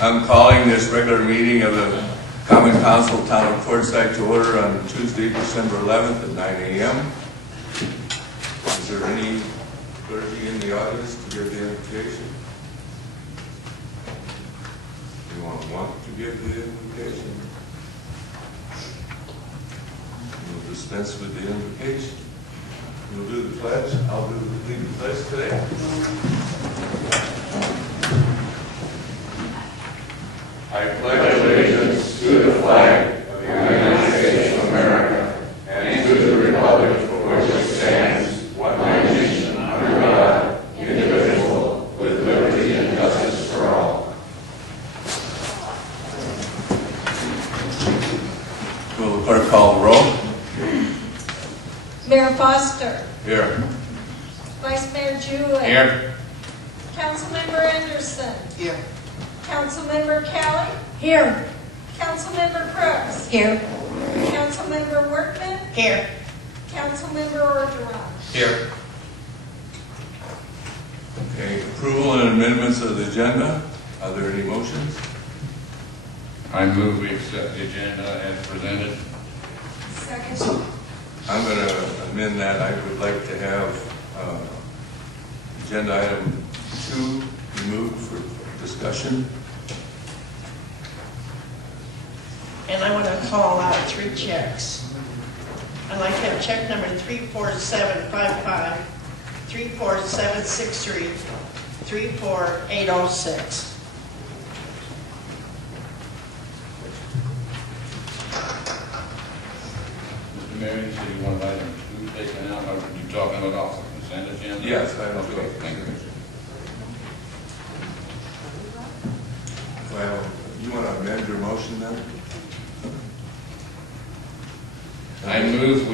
I'm calling this regular meeting of the Common Council Town of Quartzsite to order on Tuesday, December 11th at 9 a.m. Is there any clergy in the audience to give the invitation? Anyone want to give the invitation? We'll dispense with the invocation. We'll do the pledge. I'll lead the pledge today. I pledge allegiance to the flag of the United States of America and to the republic for which it stands, one nation under God, indivisible, with liberty and justice for all. Will the clerk call the roll? Mayor Foster. Here. Vice Mayor Jewett. Here. Councilmember Anderson. Here. Councilmember Kelly. Here. Councilmember Crooks. Here. Councilmember Workman. Here. Councilmember Orgeron. Here. Okay, approval and amendments of the agenda. Are there any motions? I move we accept the agenda as presented. Second. I'm going to amend that. I would like to have agenda item 2 removed for discussion. And I want to call out 3 checks. I'd like to have check number 34755, 34763, 34806. Mr. Mayor, you said you want item 2 taken out. Are you talking about off the consent agenda? Yes, I will. Okay, thank you. Well, you want to amend your motion then? I move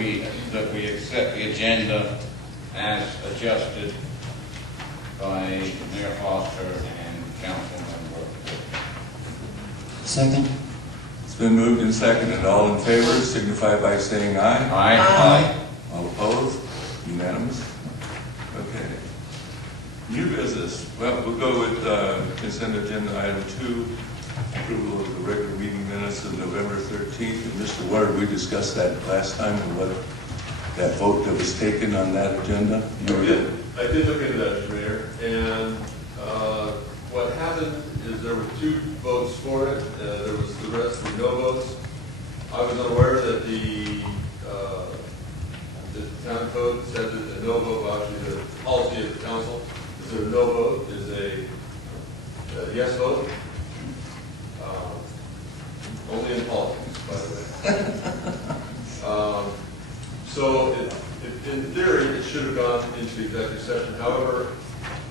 that we accept the agenda as adjusted by Mayor Foster and Councilmember. Second. It's been moved and seconded. All in favor signify by saying aye. Aye. Aye. All opposed? Unanimous? Okay. New business. Well, we'll go with consent agenda item 2, approval of the regular meeting minutes of November 13th. And Mr. Ward, we discussed that last time and what that vote that was taken on that agenda. I did look into that, Mr. Mayor, and what happened is there were 2 votes for it. There was the rest were no votes. I was unaware that the town code said that a no vote, well, actually the policy of the council is that a no vote is a yes vote. Only in politics, by the way. So in theory, it should have gone into executive session. However,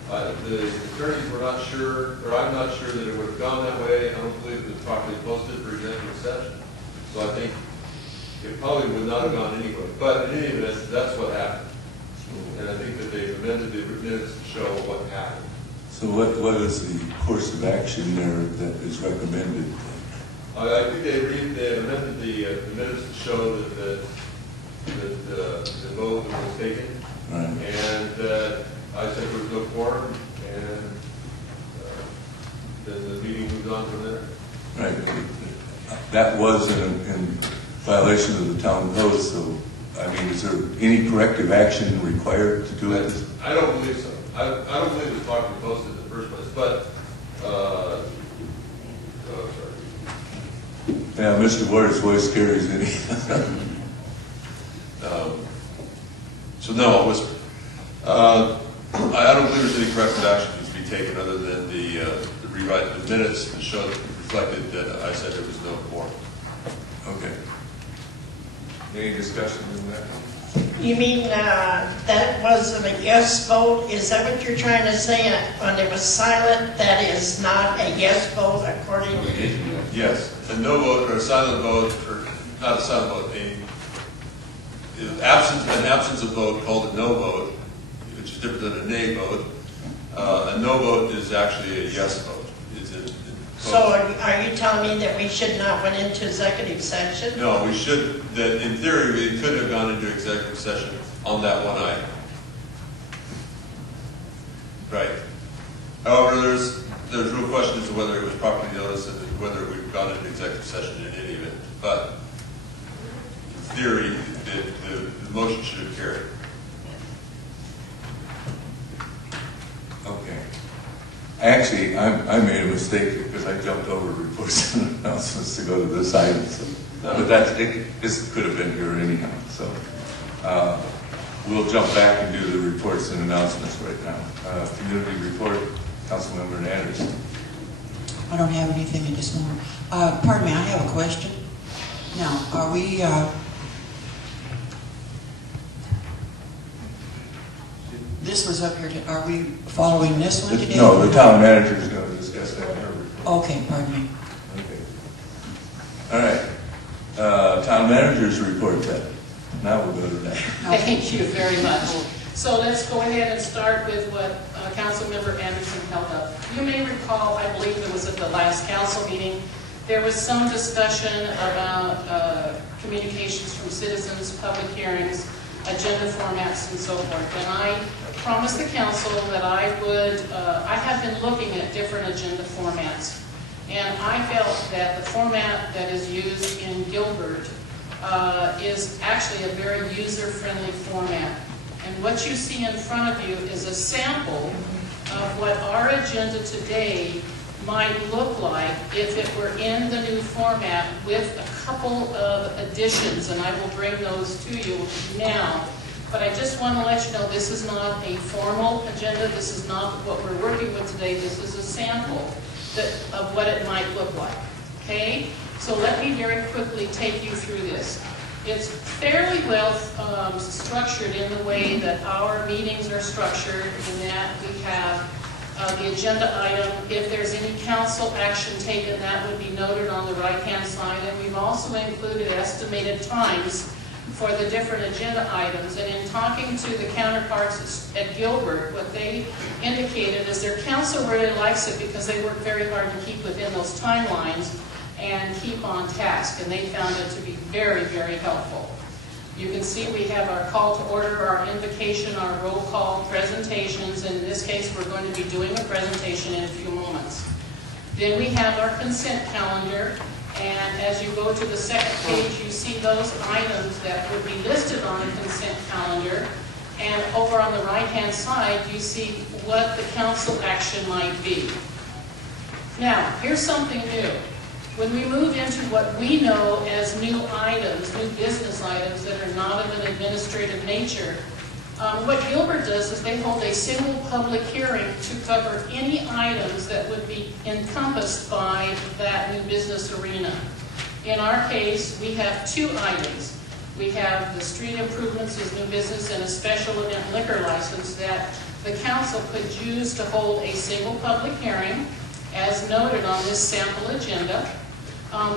the attorneys were not sure, or I'm not sure that it would have gone that way. I don't believe it was properly posted for executive session. So I think it probably would not have gone anyway. But in any event, that's what happened. And I think that they've amended the minutes to show what happened. So what is the course of action there that is recommended? I think they amended the minutes to show that the vote was taken. Right. And I said there was no quorum, and then the meeting moved on from there. Right. That was in violation of the town code, so, I mean, is there any corrective action required to do it? I don't believe so. I don't believe it was properly posted in the first place, but, sorry. Yeah, Mr. Ward's voice carries any. So no, it was, I don't believe there's any corrective action to be taken other than the rewrite the minutes to show that reflected that I said there was no quorum. Okay. Any discussion on that? You mean that wasn't a yes vote? Is that what you're trying to say? When it was silent, that is not a yes vote according to... Yes, a no vote or a silent vote, or not a silent vote, an absence of vote called a no vote, which is different than a nay vote. A no vote is actually a yes vote. So are you telling me that we should not went into executive session? No, we should, that in theory, we could have gone into executive session on that one item. However, there's real question as to whether it was properly noticed and whether it would have gone into executive session in any event. But in theory, the motion should have carried. Okay. Actually, I made a mistake because I jumped over reports and announcements to go to this item. So, but this could have been here anyhow. So we'll jump back and do the reports and announcements right now. Community report, Councilmember Anderson. I don't have anything at this moment. Pardon me, I have a question. Now, are we, this was up here, are we following this one today? No, the town manager is going to discuss that in her report. Okay, pardon me. Okay. All right. Town manager's report then. Now we'll go to that. Thank you very much. So let's go ahead and start with what Councilmember Anderson held up. You may recall, I believe it was at the last council meeting, there was some discussion about communications from citizens, public hearings, agenda formats, and so forth. And I promised the council that I would, I have been looking at different agenda formats. And I felt that the format that is used in Gilbert is actually a very user-friendly format. And what you see in front of you is a sample of what our agenda today might look like if it were in the new format with a couple of additions, and I will bring those to you now. But I just want to let you know this is not a formal agenda. This is not what we're working with today. This is a sample of what it might look like. Okay? So let me very quickly take you through this. It's fairly well structured in the way that our meetings are structured, in that we have the agenda item. If there's any council action taken, that would be noted on the right-hand side. And we've also included estimated times for the different agenda items. And in talking to the counterparts at Gilbert, what they indicated is their council really likes it because they work very hard to keep within those timelines and keep on task, and they found it to be very, very helpful. You can see we have our call to order, our invocation, our roll call, presentations, and in this case we're going to be doing a presentation in a few moments. Then we have our consent calendar, and as you go to the second page you see those items that would be listed on the consent calendar, and over on the right hand side you see what the council action might be. Now, here's something new. When we move into what we know as new items, new business items that are not of an administrative nature, what Gilbert does is they hold a single public hearing to cover any items that would be encompassed by that new business arena. In our case, we have two items. We have the street improvements as new business and a special event liquor license that the council could use to hold a single public hearing, as noted on this sample agenda,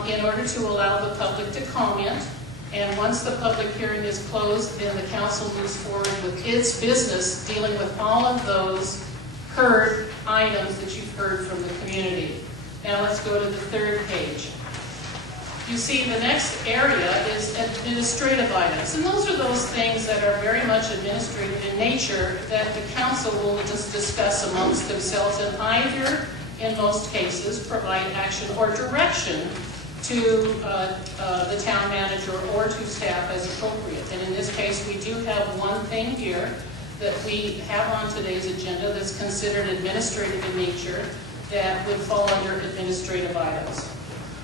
in order to allow the public to comment. And once the public hearing is closed, then the council moves forward with its business dealing with all of those heard items that you've heard from the community. Now let's go to the third page. You see the next area is administrative items. And those are those things that are very much administrative in nature that the council will just discuss amongst themselves and either, in most cases, provide action or direction to the town manager or to staff as appropriate. And in this case, we do have one thing here that we have on today's agenda that's considered administrative in nature that would fall under administrative items.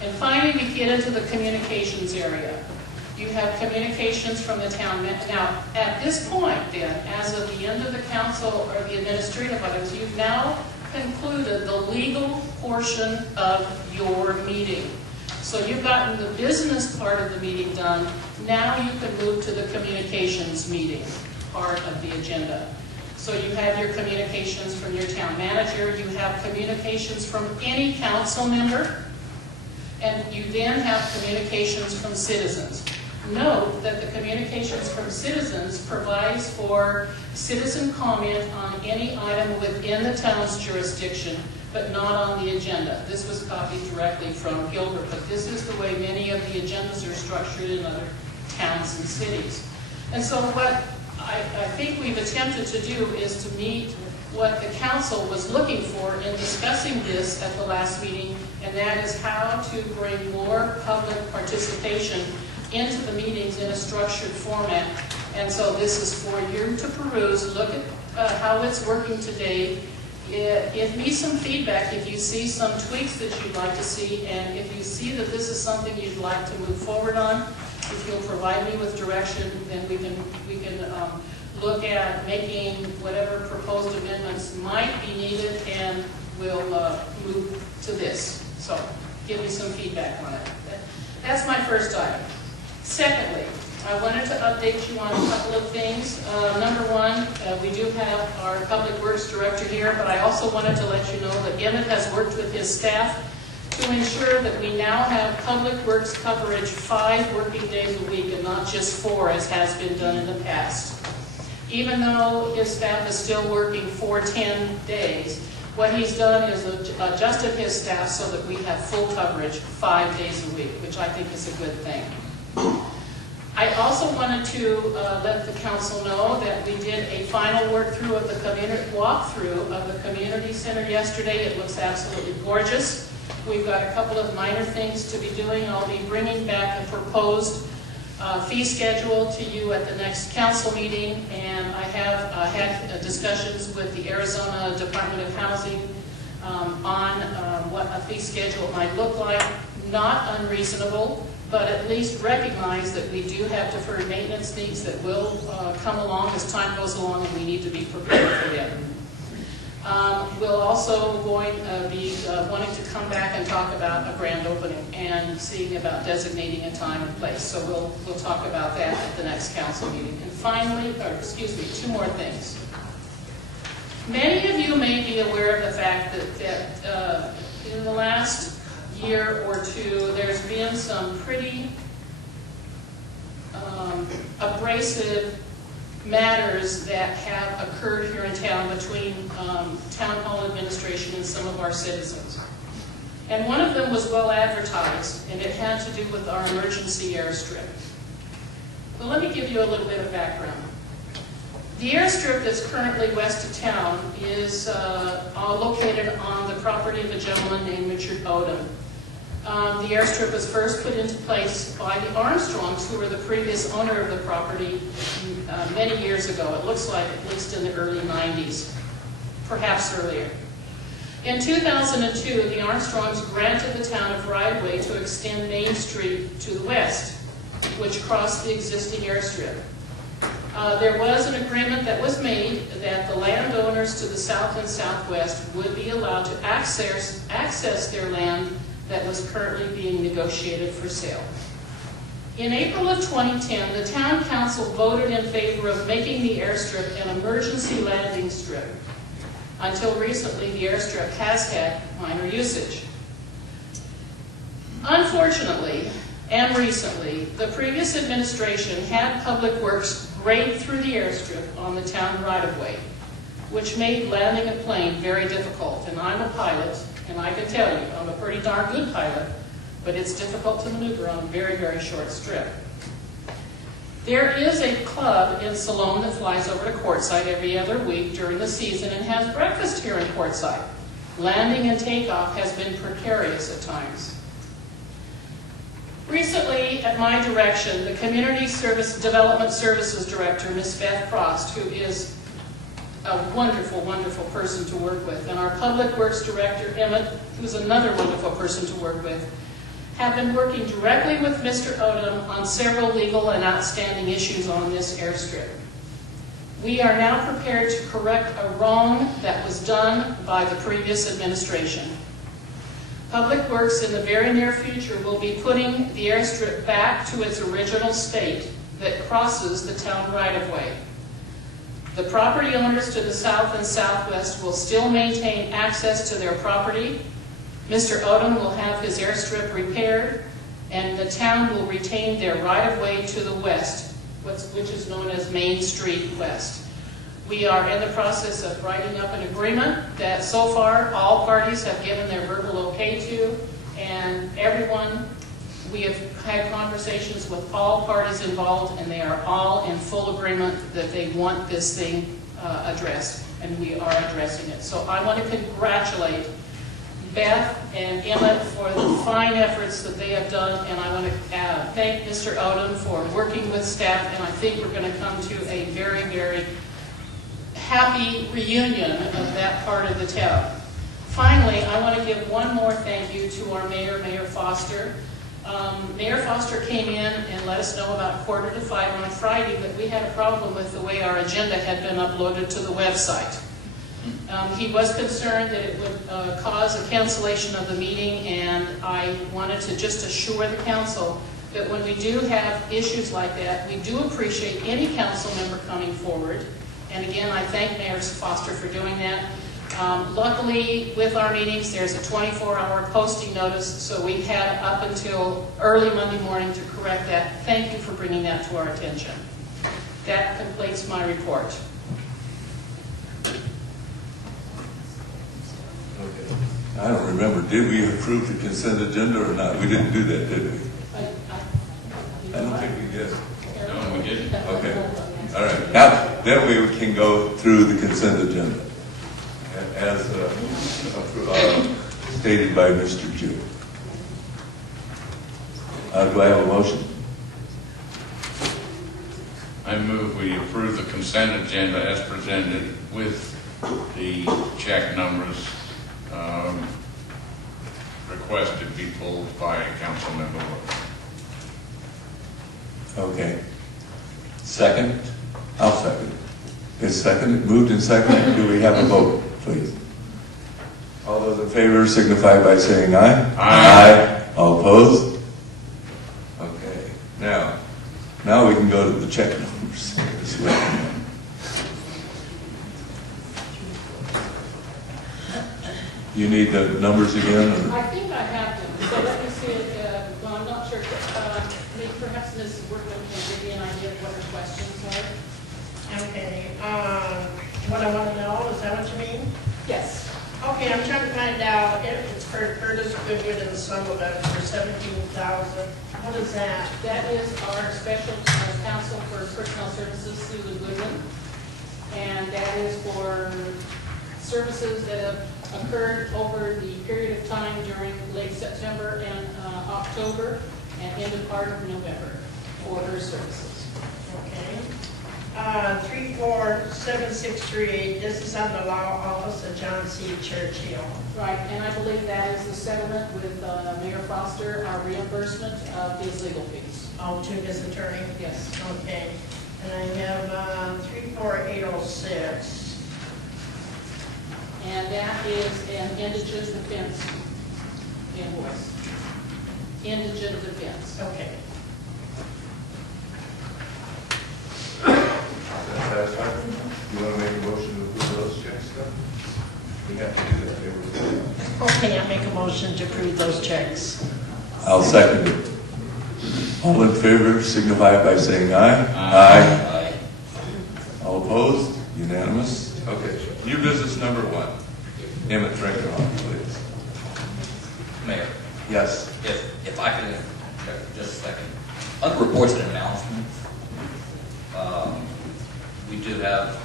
And finally, we get into the communications area. You have communications from the town manager. Now, at this point then, as of the end of the council or the administrative items, you've now concluded the legal portion of your meeting. So you've gotten the business part of the meeting done. Now you can move to the communications meeting part of the agenda. So you have your communications from your town manager. You have communications from any council member. And you then have communications from citizens. Note that the communications from citizens provides for citizen comment on any item within the town's jurisdiction, but not on the agenda. This was copied directly from Gilbert, but this is the way many of the agendas are structured in other towns and cities. And so what I think we've attempted to do is to meet what the council was looking for in discussing this at the last meeting, and that is how to bring more public participation into the meetings in a structured format. And so this is for you to peruse, look at how it's working today. Give me some feedback if you see some tweaks that you'd like to see, and if you see that this is something you'd like to move forward on, if you'll provide me with direction, then we can look at making whatever proposed amendments might be needed, and we'll move to this. So give me some feedback on it. That's my first item. Secondly, I wanted to update you on a couple of things. Number one, we do have our Public Works Director here, but I also wanted to let you know that Emmett has worked with his staff to ensure that we now have Public Works coverage 5 working days a week and not just 4 as has been done in the past. Even though his staff is still working 4-10 days, what he's done is adjusted his staff so that we have full coverage 5 days a week, which I think is a good thing. I also wanted to let the council know that we did a final walkthrough of the community center yesterday. It looks absolutely gorgeous. We've got a couple of minor things to be doing. I'll be bringing back a proposed fee schedule to you at the next council meeting, and I have had discussions with the Arizona Department of Housing on what a fee schedule might look like. Not unreasonable, but at least recognize that we do have deferred maintenance needs that will come along as time goes along, and we need to be prepared for them. We'll also be wanting to come back and talk about a grand opening and seeing about designating a time and place. So we'll talk about that at the next council meeting. And finally, 2 more things. Many of you may be aware of the fact that in the last year or two, there's been some pretty abrasive matters that have occurred here in town between town hall administration and some of our citizens. And one of them was well advertised, and it had to do with our emergency airstrip. Well, let me give you a little bit of background. The airstrip that's currently west of town is located on the property of a gentleman named Richard Odom. The airstrip was first put into place by the Armstrongs, who were the previous owner of the property many years ago. It looks like at least in the early 90s, perhaps earlier. In 2002, the Armstrongs granted the town of right-of-way to extend Main Street to the west, which crossed the existing airstrip. There was an agreement that was made that the landowners to the south and southwest would be allowed to access their land that was currently being negotiated for sale. In April of 2010, the town council voted in favor of making the airstrip an emergency landing strip. Until recently, the airstrip has had minor usage. Unfortunately, and recently, the previous administration had Public Works grade through the airstrip on the town right-of-way, which made landing a plane very difficult. And I'm a pilot, and I can tell you, I'm a pretty darn good pilot, but it's difficult to maneuver on a very, very short strip. There is a club in Salome that flies over to Quartzsite every other week during the season and has breakfast here in Quartzsite. Landing and takeoff has been precarious at times. Recently, at my direction, the Community Development Services Director, Ms. Beth Frost, who is a wonderful, wonderful person to work with, and our Public Works Director, Emmett, who's another wonderful person to work with, have been working directly with Mr. Odom on several legal and outstanding issues on this airstrip. We are now prepared to correct a wrong that was done by the previous administration. Public Works in the very near future will be putting the airstrip back to its original state that crosses the town right-of-way. The property owners to the south and southwest will still maintain access to their property. Mr. Odom will have his airstrip repaired, and the town will retain their right-of-way to the west, which is known as Main Street West. We are in the process of writing up an agreement that so far all parties have given their verbal okay to, and we have had conversations with all parties involved, and they are all in full agreement that they want this thing addressed. and we are addressing it. So I want to congratulate Beth and Emmett for the fine efforts that they have done, and I want to thank Mr. Odom for working with staff, and I think we're going to come to a very, very happy reunion of that part of the town. Finally, I want to give one more thank you to our mayor, Mayor Foster. Mayor Foster came in and let us know about 4:45 on Friday that we had a problem with the way our agenda had been uploaded to the website. He was concerned that it would cause a cancellation of the meeting, and I wanted to just assure the council that when we do have issues like that, we do appreciate any council member coming forward. And again, I thank Mayor Foster for doing that. Luckily, with our meetings, there's a 24-hour posting notice, so we had up until early Monday morning to correct that. Thank you for bringing that to our attention. That completes my report. Okay. I don't remember, did we approve the consent agenda or not? We didn't do that, did we? I don't think we did. No, we didn't. Okay. All right. Now, then we can go through the consent agenda as stated by Mr. Jew. Do I have a motion? I move we approve the consent agenda as presented with the check numbers requested be pulled by council member. Okay. Second? I'll second. It's seconded, moved and seconded. Do we have a vote, please? All those in favor signify by saying aye. Aye. All opposed? Okay. Now we can go to the check numbers. This way. You need the numbers again? Or? I think I have them, so let me see it. Well, I'm not sure. Maybe perhaps Ms. Workman can give me an idea of what her questions are. Okay, what I want to know, is that what you mean? Yes. Okay, I'm trying to find out if it's for Curtis Goodwood and some of it for $17,000. What is that? That is our special counsel for personnel services, Susan Goodwin. And that is for services that have occurred over the period of time during late September and October and into part of November for her services. Okay. 347638, this is on the law office of John C. Churchill. Right, and I believe that is the settlement with Mayor Foster, our reimbursement of his legal fees. Oh, to his attorney? Yes. Okay. And I have 34806. And that is an indigent defense invoice. Indigent defense. Okay. Is that satisfactory? You want to make a motion to approve those checks, though? We have to do that. Okay, I make a motion to approve those checks. I'll second it. All in favor signify by saying aye. Aye. All opposed? Unanimous? Okay. New business number 1. Emmett Drinkerhoff, please. Mayor, Yes. if I could check just a second. Under reports and announcements, we do have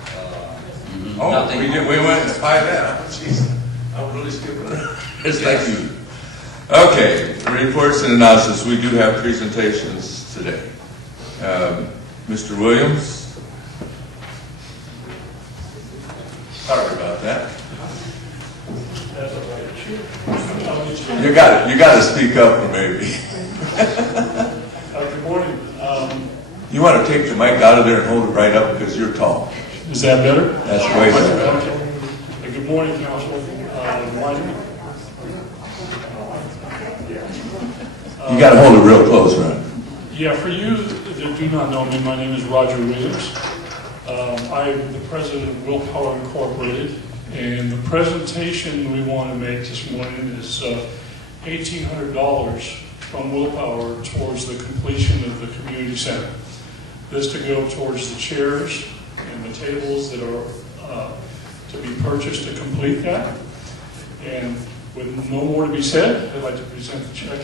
Oh, nothing. we went by that. Jeez, I'm really skipping around. Thank you. Okay, reports and announcements. We do have presentations today. Mr. Williams. Sorry about that. You got to speak up, or maybe. Good morning. You want to take the mic out of there and hold it right up because you're tall. Is that better? That's way better. Okay. Good morning, Council. You got to hold it real close, right? Yeah, for you that do not know me, my name is Roger Williams. I am the president of Willpower Incorporated, and the presentation we want to make this morning is $1,800 from Willpower towards the completion of the community center. This to go towards the chairs and the tables that are to be purchased to complete that. And with no more to be said, I'd like to present the check.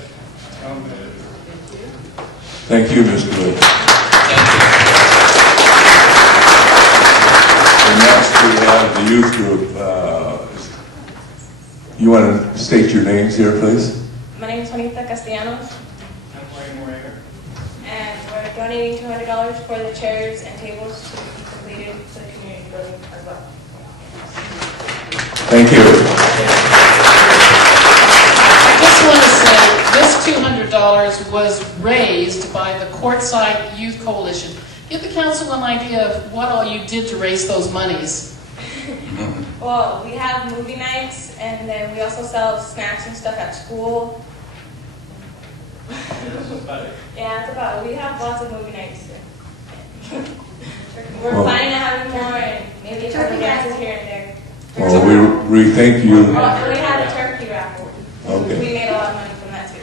Thank you, Mr. Williams. And next we have the youth You want to state your names here, please? My name is Juanita Castellanos. And we're donating $200 for the chairs and tables to be completed to the community building as well. Thank you. I just want to say, this $200 was raised by the Courtside Youth Coalition. Give the council an idea of what all you did to raise those monies. Well, we have movie nights, and then we also sell snacks and stuff at school. Yeah, that's about it. We have lots of movie nights. We're planning on having more, and maybe a couple dances here and there. Well, we thank you. Oh, and we had a turkey raffle. Okay. We made a lot of money from that too.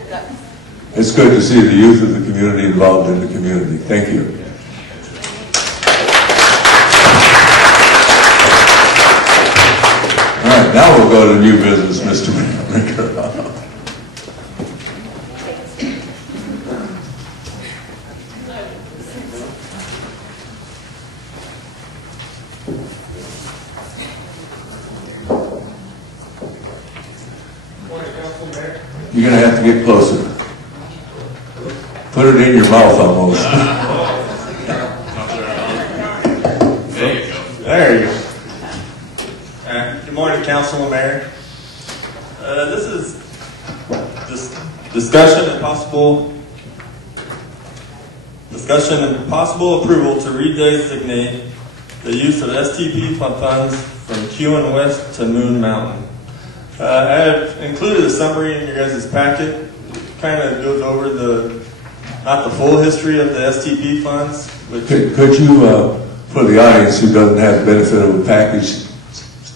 It's good to see the youth of the community involved in the community. Thank you. All right, now we'll go to new business, Mr. Ricker. You're going to have to get closer. Put it in your mouth almost. There you go. There you go. Good morning, Council and Mayor. This is just discussion and possible approval to redesignate the use of STP funds from QN West to Moon Mountain. I have included a summary in your guys' packet. It kind of goes over not the full history of the STP funds. Could you, for the audience who doesn't have the benefit of a package,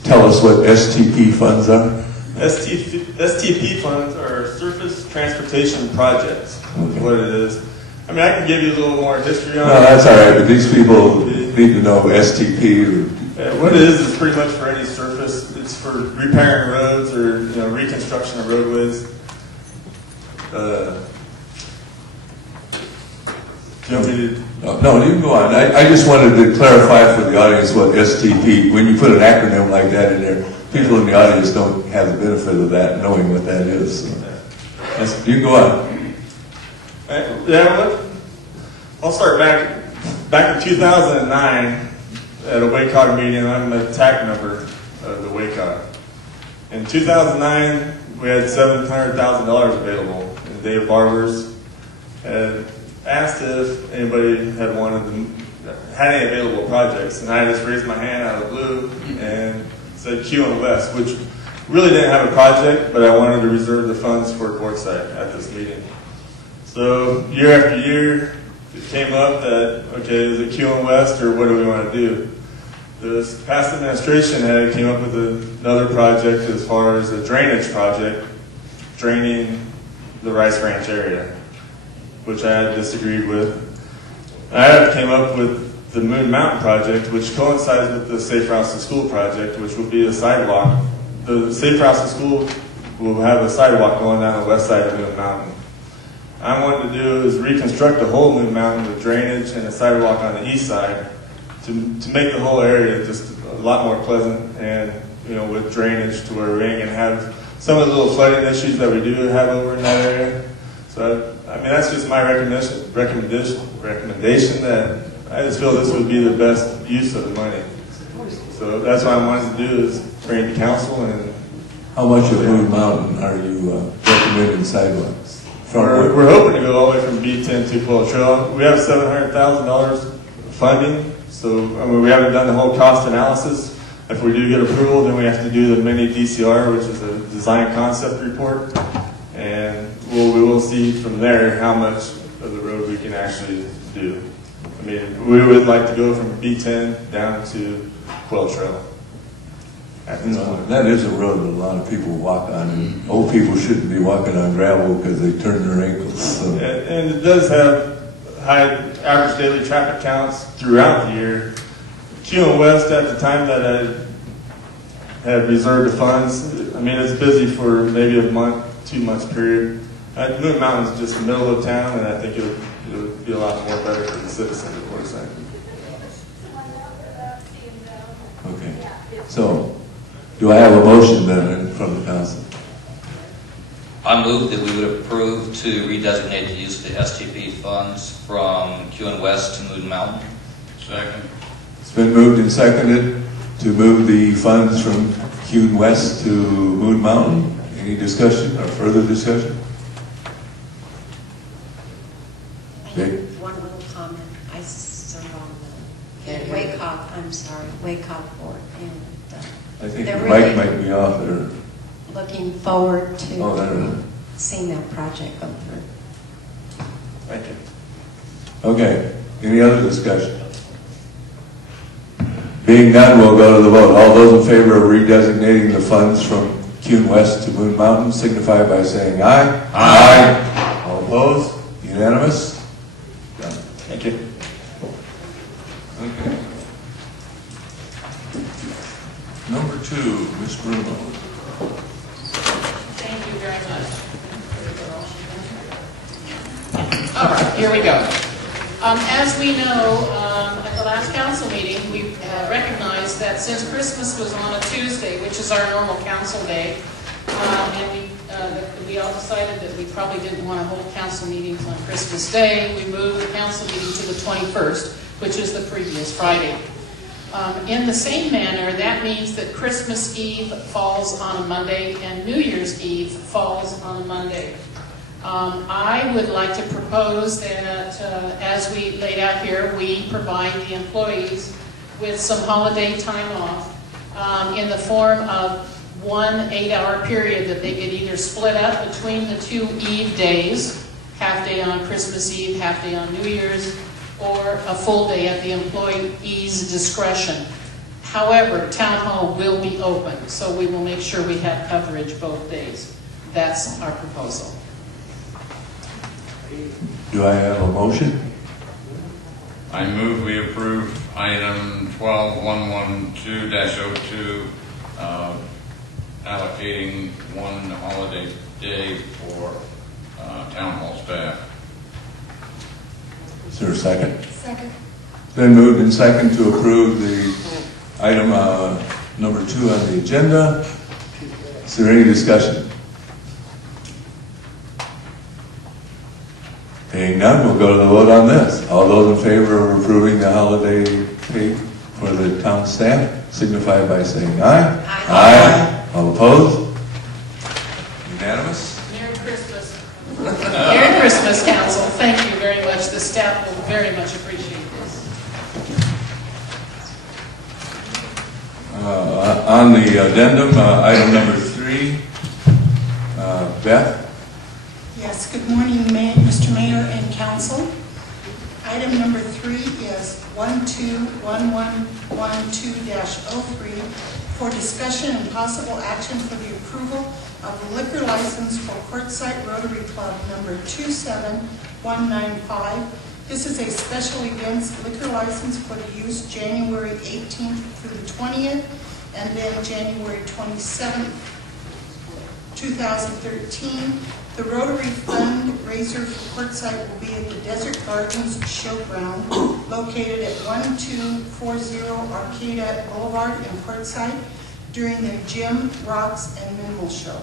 tell us what STP funds are? STP funds are surface transportation projects, is what it is. I mean, I can give you a little more history on it. No, that's all right, but these people need to know STP. What it is pretty much for any surface. It's for repairing roads or reconstruction of roadways. Do you want me to? No, you can go on. I just wanted to clarify for the audience what STP, when you put an acronym like that in there, people in the audience don't have the benefit of that, knowing what that is. So. You can go on. Yeah, I'll start back in 2009 at a WACOG meeting. I'm the TAC member of the WACOG. In 2009, we had $700,000 available, and Dave Barbers had asked if anybody had had any available projects, and I just raised my hand out of the blue and said QN West, which really didn't have a project, but I wanted to reserve the funds for Courtside at this meeting. So year after year, it came up that, okay, is it QN West or what do we want to do? This past administration came up with another project as far as a drainage project, draining the Rice Ranch area, which I had disagreed with. I came up with the Moon Mountain project, which coincides with the Safe Routes to School project, which will be a sidewalk. The Safe Routes to School will have a sidewalk going down the west side of Moon Mountain. I wanted to do is reconstruct the whole Moon Mountain with drainage and a sidewalk on the east side to make the whole area just a lot more pleasant and, with drainage to where we ain't going to have some of the little flooding issues that we do have over in that area. So, I mean, that's just my recommendation that I just feel this would be the best use of the money. So that's what I wanted to do is bring it to council. And how much of Moon Mountain are you recommending sidewalks? We're hoping to go all the way from B10 to Quill Trail. We have $700,000 funding, so I mean, we haven't done the whole cost analysis. If we do get approval, then we have to do the mini DCR, which is a design concept report, and we will see from there how much of the road we can actually do. I mean, we would like to go from B10 down to Quill Trail. That is a road that a lot of people walk on, and old people shouldn't be walking on gravel because they turn their ankles. So. And it does have high average daily traffic counts throughout the year. QN West, at the time that I had reserved the funds, I mean, it's busy for maybe a month, 2 months period. Moon Mountain is just the middle of town, and I think it would be a lot more better for the citizens of Courtside. Okay. So, do I have a motion then from the council? I move that we would approve to redesignate the use of the STP funds from Q West to Moon Mountain. Second. It's been moved and seconded to move the funds from Q West to Moon Mountain. Any discussion or further discussion? Okay. One little comment. I serve on the WACOG, I'm sorry, WACOG board. And I think they're the really mic might be off there. looking forward to Oh, there it is. seeing that project go through. Thank you. Okay, any other discussion? Being none, we'll go to the vote. All those in favor of redesignating the funds from Q West to Moon Mountain signify by saying aye. Aye. All opposed? Unanimous? Done. Thank you. Okay. Number 2, Ms. Bruno. Thank you very much. All right, here we go. As we know, at the last council meeting, we recognized that since Christmas was on a Tuesday, which is our normal council day, and we all decided that we probably didn't want to hold council meetings on Christmas Day, we moved the council meeting to the 21st, which is the previous Friday. In the same manner, that means that Christmas Eve falls on a Monday and New Year's Eve falls on a Monday. I would like to propose that, as we laid out here, we provide the employees with some holiday time off in the form of one 8-hour period that they could either split up between the 2 Eve days, half day on Christmas Eve, half day on New Year's, or a full day at the employee's discretion. However, town hall will be open, so we will make sure we have coverage both days. That's our proposal. Do I have a motion? I move we approve item 12112-02, allocating one holiday day for town hall staff. Is there a second? Second. It's been moved and second to approve the item number 2 on the agenda. Is there any discussion? Being none, we'll go to the vote on this. All those in favor of approving the holiday pay for the town staff signify by saying aye. Aye. Aye. All opposed? Unanimous? Merry Christmas. Merry Christmas, Council. Thank you very much. The staff will very much appreciate this. On the addendum, item number 3, Beth? Yes, good morning, Mr. Mayor and Council. Item number 3 is 121112-03 for discussion and possible action for the approval of the liquor license for Quartzsite Rotary Club number 27195. This is a special events liquor license for the use January 18th through the 20th and then January 27th, 2013. The Rotary fundraiser for Quartzsite will be at the Desert Gardens Showground, located at 1240 Arcata Boulevard in Quartzsite, during the Gym, Rocks, and Minimal Show.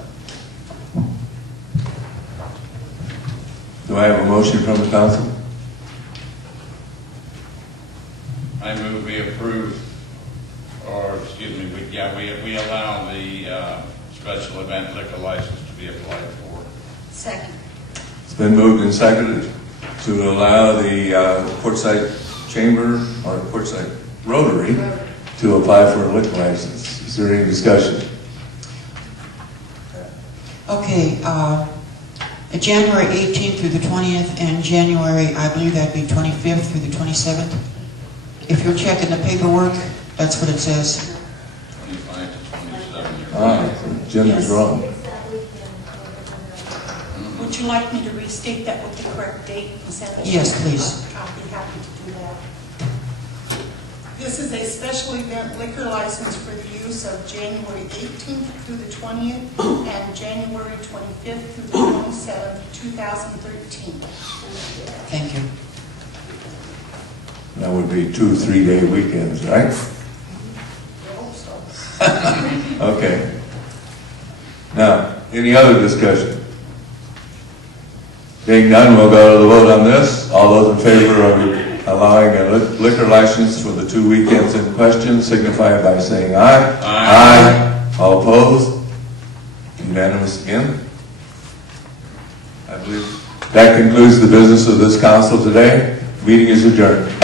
Do I have a motion from the council? I move we approve, or excuse me, we allow the special event liquor license to be applied for. Second. It's been moved and seconded to allow the Quartzsite Chamber or Quartzsite Rotary to apply for a liquor license. Is there any discussion? Okay, January 18th through the 20th and January, I believe that'd be 25th through the 27th. If you're checking the paperwork, that's what it says. 25 to 27. Ah, Jim is wrong. Would you like me to restate that with the correct date and send it? Yes, please. I'll be happy to do that. This is a special event liquor license for the use of January 18th through the 20th and January 25th through the 27th, 2013. Thank you. That would be 2 3-day weekends, right? I hope so. Okay. Now, any other discussion? Being none, we'll go to the vote on this. All those in favor of allowing a liquor license for the 2 weekends in question signify by saying aye. Aye. All opposed? Unanimous again. I believe that concludes the business of this council today. Meeting is adjourned.